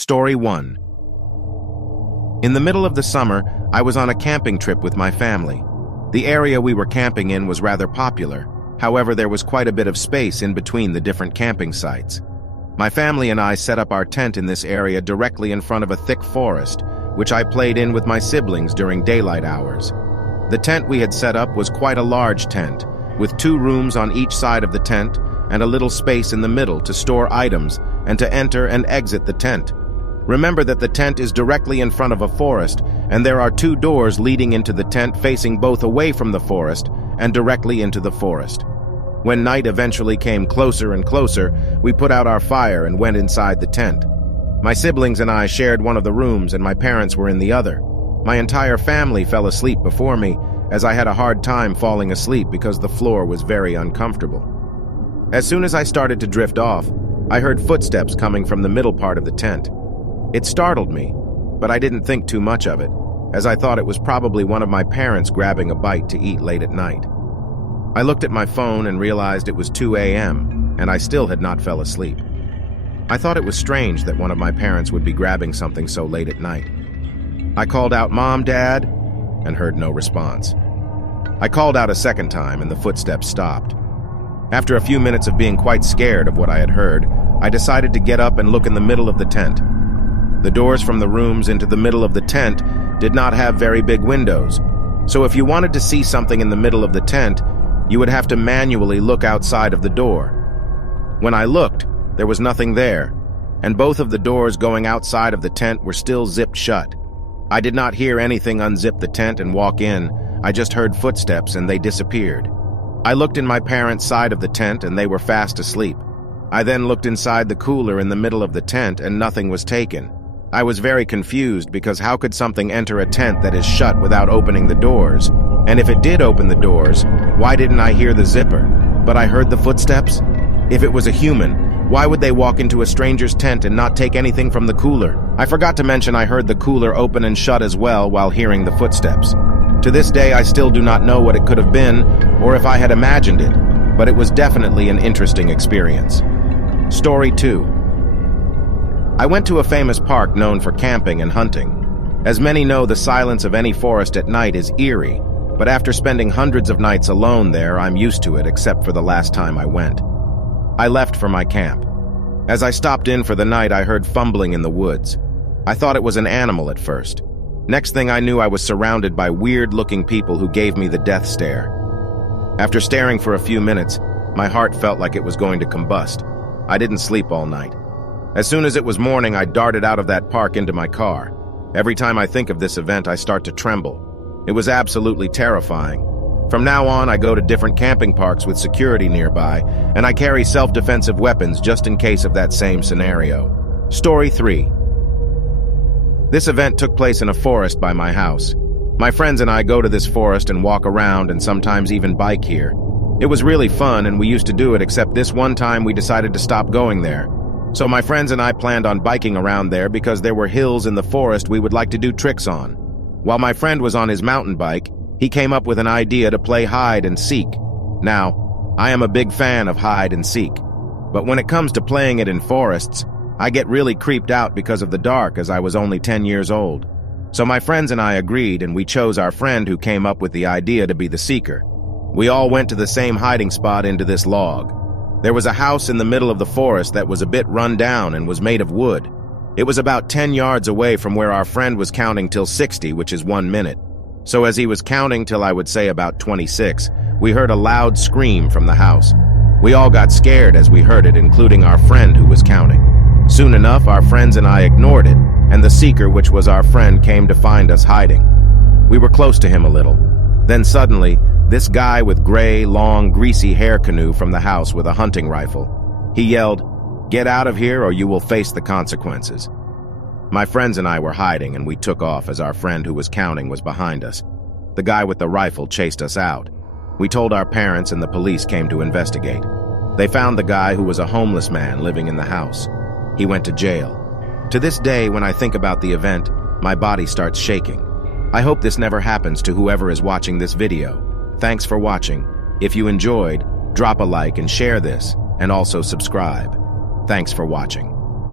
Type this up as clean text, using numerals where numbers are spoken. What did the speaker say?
Story 1. In the middle of the summer, I was on a camping trip with my family. The area we were camping in was rather popular. However, there was quite a bit of space in between the different camping sites. My family and I set up our tent in this area directly in front of a thick forest, which I played in with my siblings during daylight hours. The tent we had set up was quite a large tent, with 2 rooms on each side of the tent and a little space in the middle to store items and to enter and exit the tent. Remember that the tent is directly in front of a forest, and there are 2 doors leading into the tent facing both away from the forest and directly into the forest. When night eventually came closer and closer, we put out our fire and went inside the tent. My siblings and I shared one of the rooms, and my parents were in the other. My entire family fell asleep before me, as I had a hard time falling asleep because the floor was very uncomfortable. As soon as I started to drift off, I heard footsteps coming from the middle part of the tent. It startled me, but I didn't think too much of it, as I thought it was probably one of my parents grabbing a bite to eat late at night. I looked at my phone and realized it was 2 a.m., and I still had not fell asleep. I thought it was strange that one of my parents would be grabbing something so late at night. I called out, "Mom, Dad," and heard no response. I called out a second time, and the footsteps stopped. After a few minutes of being quite scared of what I had heard, I decided to get up and look in the middle of the tent. The doors from the rooms into the middle of the tent did not have very big windows, so if you wanted to see something in the middle of the tent, you would have to manually look outside of the door. When I looked, there was nothing there, and both of the doors going outside of the tent were still zipped shut. I did not hear anything unzip the tent and walk in. I just heard footsteps and they disappeared. I looked in my parents' side of the tent and they were fast asleep. I then looked inside the cooler in the middle of the tent and nothing was taken. I was very confused because how could something enter a tent that is shut without opening the doors? And if it did open the doors, why didn't I hear the zipper? But I heard the footsteps? If it was a human, why would they walk into a stranger's tent and not take anything from the cooler? I forgot to mention I heard the cooler open and shut as well while hearing the footsteps. To this day, I still do not know what it could have been or if I had imagined it, but it was definitely an interesting experience. Story 2. I went to a famous park known for camping and hunting. As many know, the silence of any forest at night is eerie, but after spending hundreds of nights alone there, I'm used to it except for the last time I went. I left for my camp. As I stopped in for the night, I heard fumbling in the woods. I thought it was an animal at first. Next thing I knew, I was surrounded by weird-looking people who gave me the death stare. After staring for a few minutes, my heart felt like it was going to combust. I didn't sleep all night. As soon as it was morning, I darted out of that park into my car. Every time I think of this event, I start to tremble. It was absolutely terrifying. From now on, I go to different camping parks with security nearby, and I carry self-defensive weapons just in case of that same scenario. Story 3. This event took place in a forest by my house. My friends and I go to this forest and walk around and sometimes even bike here. It was really fun and we used to do it, except this one time we decided to stop going there. So my friends and I planned on biking around there because there were hills in the forest we would like to do tricks on. While my friend was on his mountain bike, he came up with an idea to play hide and seek. Now, I am a big fan of hide and seek, but when it comes to playing it in forests, I get really creeped out because of the dark, as I was only 10 years old. So my friends and I agreed, and we chose our friend who came up with the idea to be the seeker. We all went to the same hiding spot into this log. There was a house in the middle of the forest that was a bit run down and was made of wood. It was about 10 yards away from where our friend was counting till 60, which is 1 minute. So as he was counting till I would say about 26, we heard a loud scream from the house. We all got scared as we heard it, including our friend who was counting. Soon enough, our friends and I ignored it, and the seeker, which was our friend, came to find us hiding. We were close to him a little. Then suddenly, this guy with gray, long, greasy hair canoe from the house with a hunting rifle. He yelled, "Get out of here or you will face the consequences." My friends and I were hiding and we took off as our friend who was counting was behind us. The guy with the rifle chased us out. We told our parents and the police came to investigate. They found the guy who was a homeless man living in the house. He went to jail. To this day, when I think about the event, my body starts shaking. I hope this never happens to whoever is watching this video. Thanks for watching. If you enjoyed, drop a like and share this, and also subscribe. Thanks for watching.